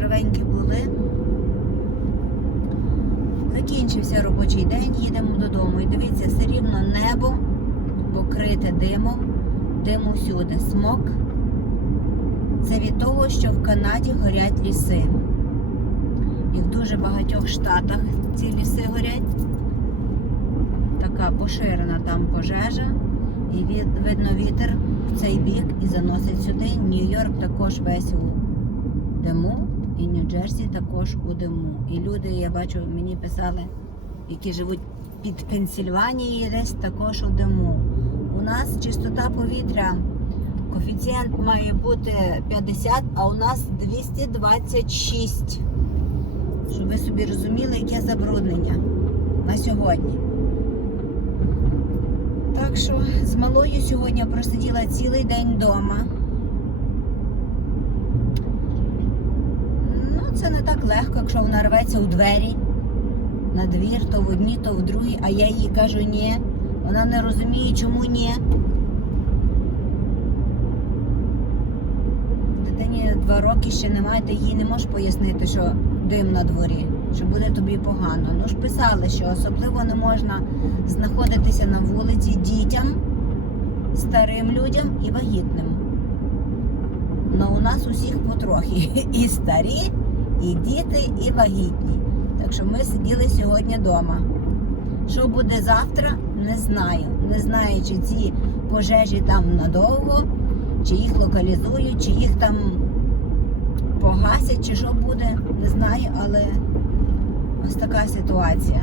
здоровенькі були. Закінчився робочий день, їдемо додому. І дивіться, все рівно небо покрите димом, дим усюди. Смок. Це від того, що в Канаді горять ліси. І в дуже багатьох штатах ці ліси горять. Така поширена там пожежа. І від, видно вітер в цей бік і заносить сюди. Нью-Йорк також весь у диму, і Нью-Джерсі також у диму. І люди, я бачу, мені писали, які живуть під Пенсільванією, десь також у диму. У нас чистота повітря. Коефіцієнт має бути 50, а у нас 226. Щоб ви собі розуміли, яке забруднення на сьогодні. Так що з малою сьогодні просиділа цілий день вдома. Ну, це не так легко, якщо вона рветься у двері на двір, то в одній, то в другій, а я їй кажу ні. Вона не розуміє, чому ні. Дитині два роки ще немає, ти їй не можеш пояснити, що дим на дворі, що буде тобі погано. Ну ж писали, що особливо не можна знаходитися на вулиці дітям, старим людям і вагітним. Ну у нас усіх потрохи. І старі, і діти, і вагітні. Так що ми сиділи сьогодні вдома. Що буде завтра, не знаю. Не знаю, чи ці пожежі там надовго, чи їх локалізують, чи їх там погасять, чи що буде, не знаю, але ось така ситуація.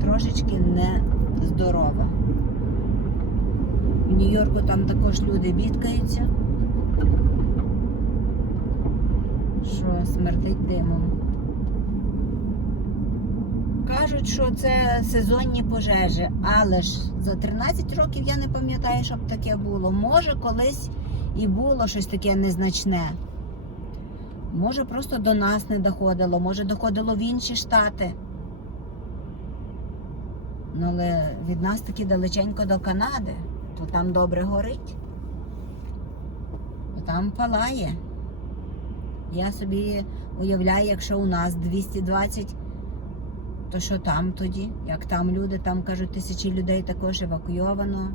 Трошечки не здорова. В Нью-Йорку там також люди бідкаються, що смердить димом. Кажуть, що це сезонні пожежі, але ж за 13 років я не пам'ятаю, щоб таке було. Може, колись і було щось таке незначне. Може, просто до нас не доходило, може доходило в інші штати. Ну, але від нас таки далеченько до Канади, то там добре горить. То там палає. Я собі уявляю, якщо у нас 220, то що там тоді? Як там люди, там кажуть, тисячі людей також евакуйовано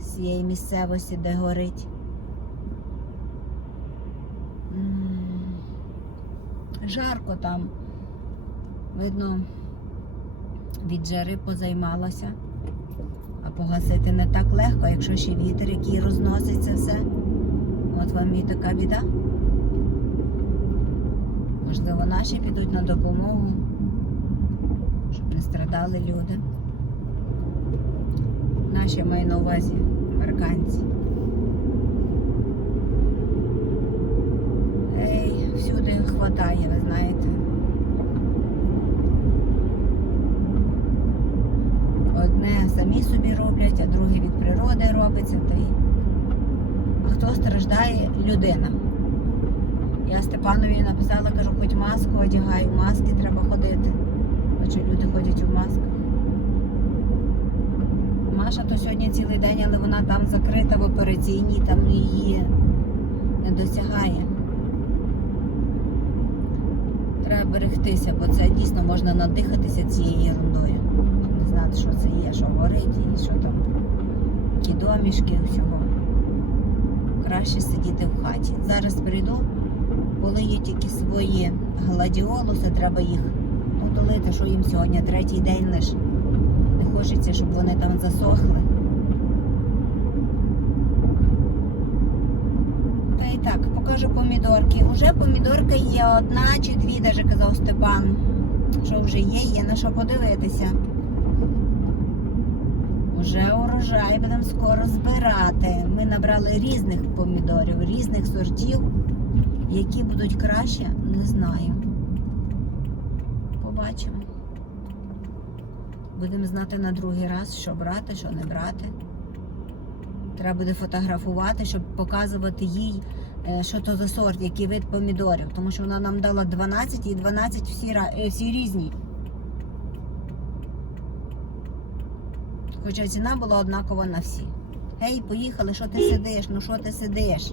з цієї місцевості, де горить. Жарко там. Видно, від жари позаймалося. А погасити не так легко, якщо ще вітер, який розносить це все. От вам і така біда. Можливо, наші підуть на допомогу, щоб не страдали люди. Наші маю на увазі американці. Ей, всюди хватає, ви знаєте. Одне самі собі роблять, а друге від природи робиться. Та й... А хто страждає? Людина. Я Степанові написала, кажу, хоч маску одягай, в маски треба ходити. Бачу, люди ходять у масках. Маша то сьогодні цілий день, але вона там закрита в операційній, там її не досягає. Треба берегтися, бо це дійсно можна надихатися цією ерундою. Не знати, що це є, що горить і що там. Які домішки, всього. Краще сидіти в хаті. Зараз прийду, полию тільки свої гладіолуси, треба їх удалити, що їм сьогодні третій день лиш. Не хочеться, щоб вони там засохли. Та і так, покажу помідорки. Уже помідорка є одна чи дві, даже казав Степан. Що вже є, є на що подивитися. Уже урожай будемо скоро збирати. Ми набрали різних помідорів, різних сортів. Які будуть краще, не знаю. Побачимо. Будемо знати на другий раз, що брати, що не брати. Треба буде фотографувати, щоб показувати їй, е, що то за сорт, який вид помідорів. Тому що вона нам дала 12 і 12 всі, е, всі різні. Хоча ціна була однакова на всі. Гей, поїхали, що ти сидиш? Ну що ти сидиш?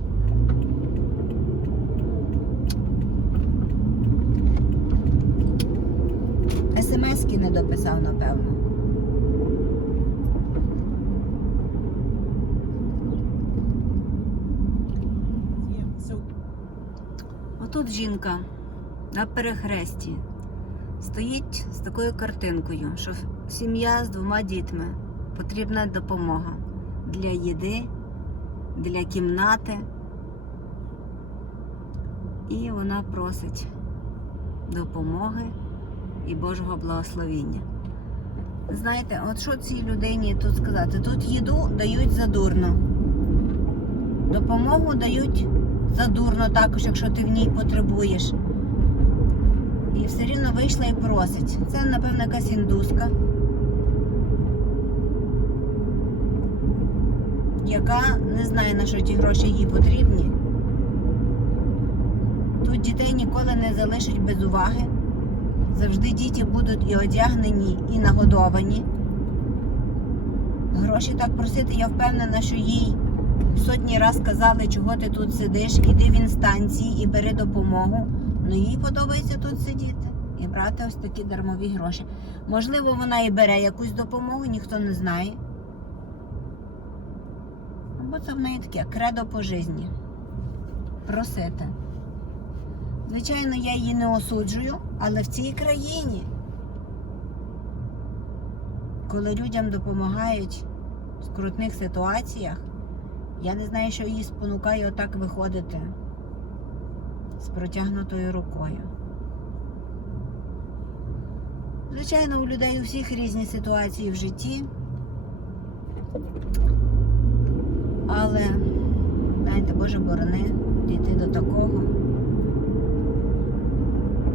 по-англійськи не дописав, напевно. Отут жінка на перехресті стоїть з такою картинкою, що сім'я з двома дітьми потрібна допомога для їди, для кімнати. І вона просить допомоги і Божого благословіння. Знаєте, от що цій людині тут сказати? Тут їду дають задурно. Допомогу дають задурно також, якщо ти в ній потребуєш. І все рівно вийшла і просить. Це, напевно, якась індуска, яка не знає, на що ті гроші їй потрібні. Тут дітей ніколи не залишать без уваги. Завжди діти будуть і одягнені, і нагодовані. Гроші так просити, я впевнена, що їй сотні раз казали, чого ти тут сидиш, іди в інстанції і бери допомогу. Ну їй подобається тут сидіти і брати ось такі дармові гроші. Можливо, вона і бере якусь допомогу, ніхто не знає. Або це в неї таке кредо по житті. Просити. Звичайно, я її не осуджую, але в цій країні, коли людям допомагають в скрутних ситуаціях, я не знаю, що її спонукає отак виходити з протягнутою рукою. Звичайно, у людей у всіх різні ситуації в житті. Але, знаєте, Боже борони дійти до такого,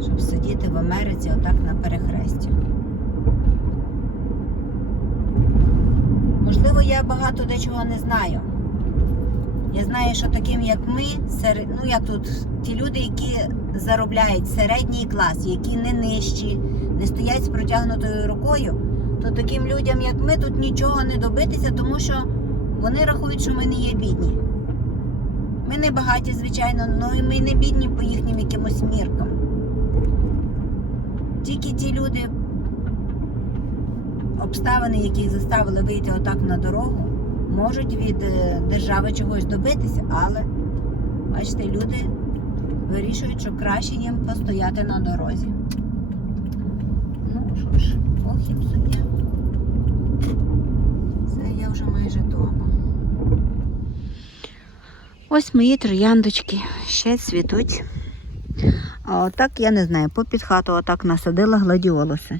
щоб сидіти в Америці отак на перехресті. Можливо, я багато дечого не знаю. Я знаю, що таким, як ми, сер- ну як тут, ті люди, які заробляють середній клас, які не нижчі, не стоять з протягнутою рукою, то таким людям, як ми, тут нічого не добитися, тому що вони рахують, що ми не є бідні. Ми не багаті, звичайно, але ми не бідні по їхнім якимось міркам. Тільки ті люди, обставини, які заставили вийти отак на дорогу, можуть від е, держави чогось добитися, але бачите, люди вирішують, що краще їм постояти на дорозі. Ну що ж, Бог їм суддя. Це я вже майже вдома. Ось мої трояндочки ще цвітуть. А отак, я не знаю, попід хату отак насадила гладіолуси.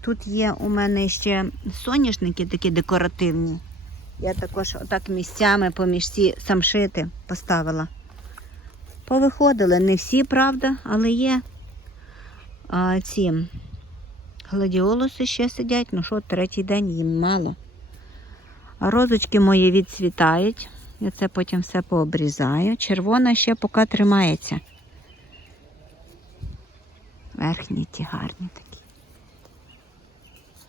Тут є у мене ще соняшники такі декоративні. Я також отак місцями поміж ці самшити поставила. Повиходили, не всі, правда, але є а, ці гладіолуси ще сидять, ну що, третій день їм мало. А розочки мої відцвітають. Я це потім все пообрізаю. Червона ще поки тримається. Верхні ті гарні такі.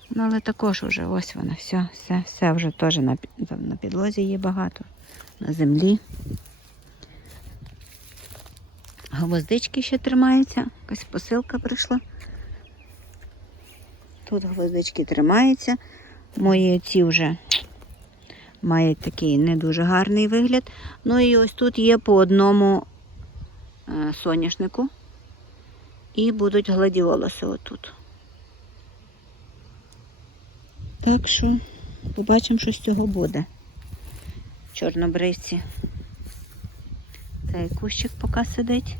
Ну, але також уже ось вона, все, все, все вже теж на, на підлозі є багато, на землі. Гвоздички ще тримаються, якась посилка прийшла. Тут гвоздички тримаються. Мої ці вже мають такий не дуже гарний вигляд. Ну і ось тут є по одному е, соняшнику. І будуть гладіолуси отут. Так що побачимо, що з цього буде. Чорнобривці. Цей кущик поки сидить.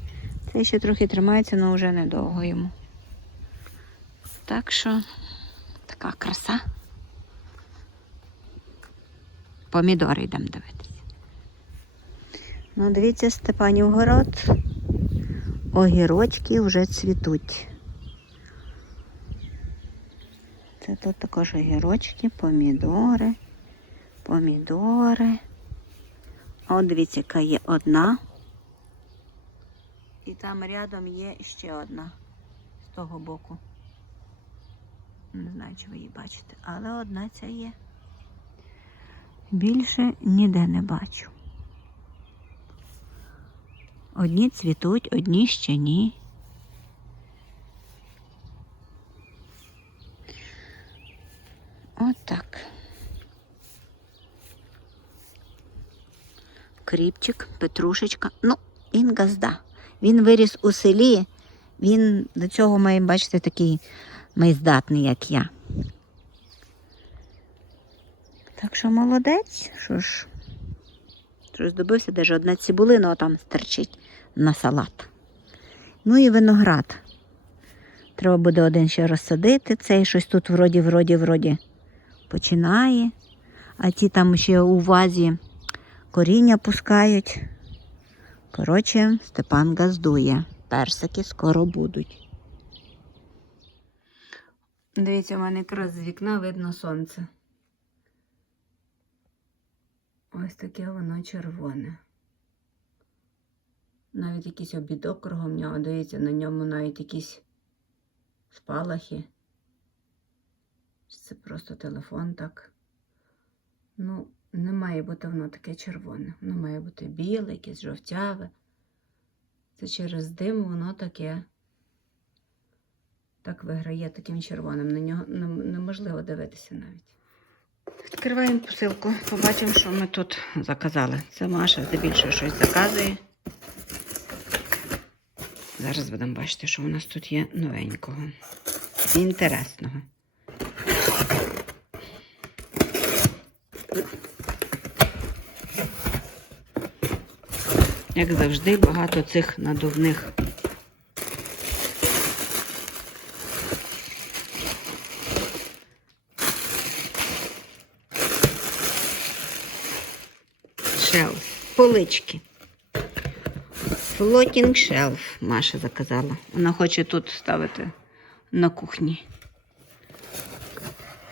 Цей ще трохи тримається, але вже недовго йому. Так що така краса. Помідори йдемо дивитися. Ну, дивіться, Степанів город. Огірочки вже цвітуть. Це тут також огірочки, помідори, помідори. А от дивіться, яка є одна. І там рядом є ще одна з того боку. Не знаю, чи ви її бачите, але одна ця є. Більше ніде не бачу. Одні цвітуть, одні ще ні. Отак. Кріпчик, петрушечка. Ну, він газда. Він виріс у селі, він до цього має, бачите, такий майздатний, як я. Так що молодець, що ж, що здобився, де навіть одна цибулина там стерчить на салат. Ну і виноград. Треба буде один ще розсадити. Цей щось тут вроді, вроді, вроді починає. А ті там ще у вазі коріння пускають. Коротше, Степан газдує. Персики скоро будуть. Дивіться, у мене якраз з вікна видно сонце. Ось таке воно червоне. Навіть якийсь обідок кругом нього, дивіться, на ньому навіть якісь спалахи. Це просто телефон так. Ну, не має бути воно таке червоне. Воно має бути біле, якесь жовтяве. Це через дим воно таке. Так виграє таким червоним. На нього неможливо дивитися навіть. Відкриваємо посилку, побачимо, що ми тут заказали. Це Маша здебільшого щось заказує. Зараз будемо бачити, що у нас тут є новенького. Інтересного. Як завжди, багато цих надувних. Шелф, полички. Флотінг шелф Маша заказала. Вона хоче тут ставити на кухні.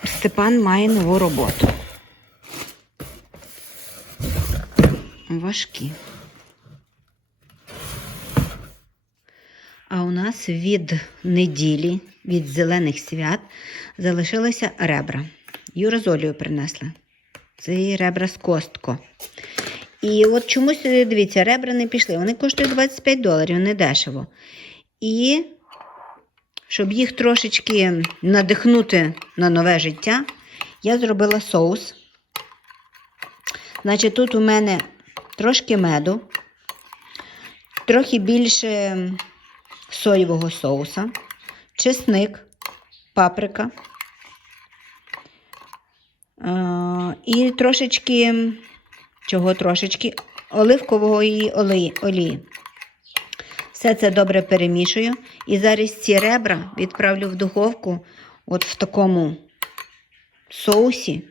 Степан має нову роботу. Важкі. А у нас від неділі, від зелених свят, залишилися ребра. Юра з Олею принесла. Це ребра з костко. І от чомусь, е, дивіться, ребра не пішли. Вони коштують 25 доларів, не дешево. І щоб їх трошечки надихнути на нове життя, я зробила соус. Значить, тут у мене трошки меду, трохи більше соєвого соуса, чесник, паприка. Е, І трошечки, чого трошечки, оливкової олії. Все це добре перемішую. І зараз ці ребра відправлю в духовку от в такому соусі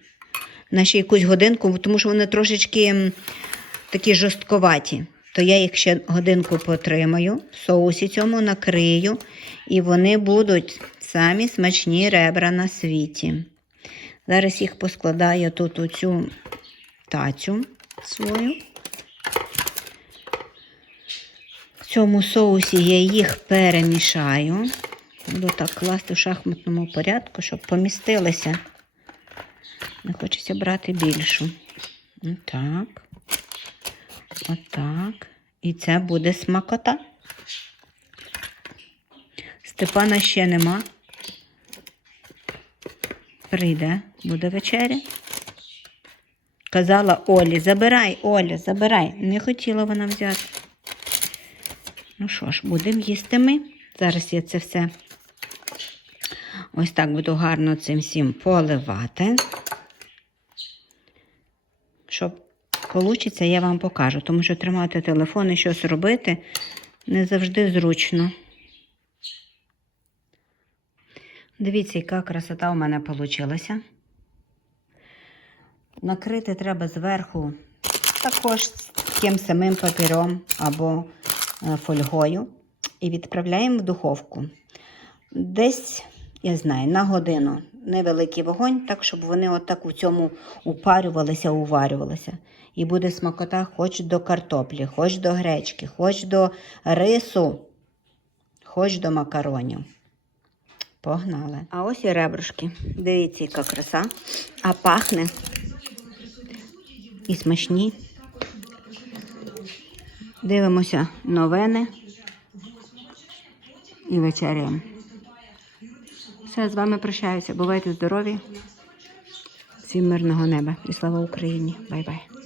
на ще якусь годинку, тому що вони трошечки такі жорстковаті. То я їх ще годинку потримаю, в соусі цьому накрию, і вони будуть самі смачні ребра на світі. Зараз їх поскладаю тут у цю тацю свою. В цьому соусі я їх перемішаю. Буду так класти в шахматному порядку, щоб помістилися. Не хочеться брати більшу. Отак. Отак. І це буде смакота. Степана ще нема. Прийде, буде вечеря. Казала Олі, забирай, Оля, забирай. Не хотіла вона взяти. Ну що ж, будемо їсти ми. Зараз я це все ось так буду гарно цим всім поливати. Щоб вийде, я вам покажу, тому що тримати телефон і щось робити не завжди зручно. Дивіться, яка красота у мене вийшла. Накрити треба зверху також тим самим папіром або е, фольгою і відправляємо в духовку. Десь, я знаю, на годину невеликий вогонь, так, щоб вони отак у цьому упарювалися, уварювалися. І буде смакота хоч до картоплі, хоч до гречки, хоч до рису, хоч до макаронів. Погнали. А ось і ребрышки. Дивіться, яка краса. А пахне. І смачні. Дивимося новини і вечеряємо. Все, з вами прощаюся. Бувайте здорові. Всім мирного неба і слава Україні. Бай-бай.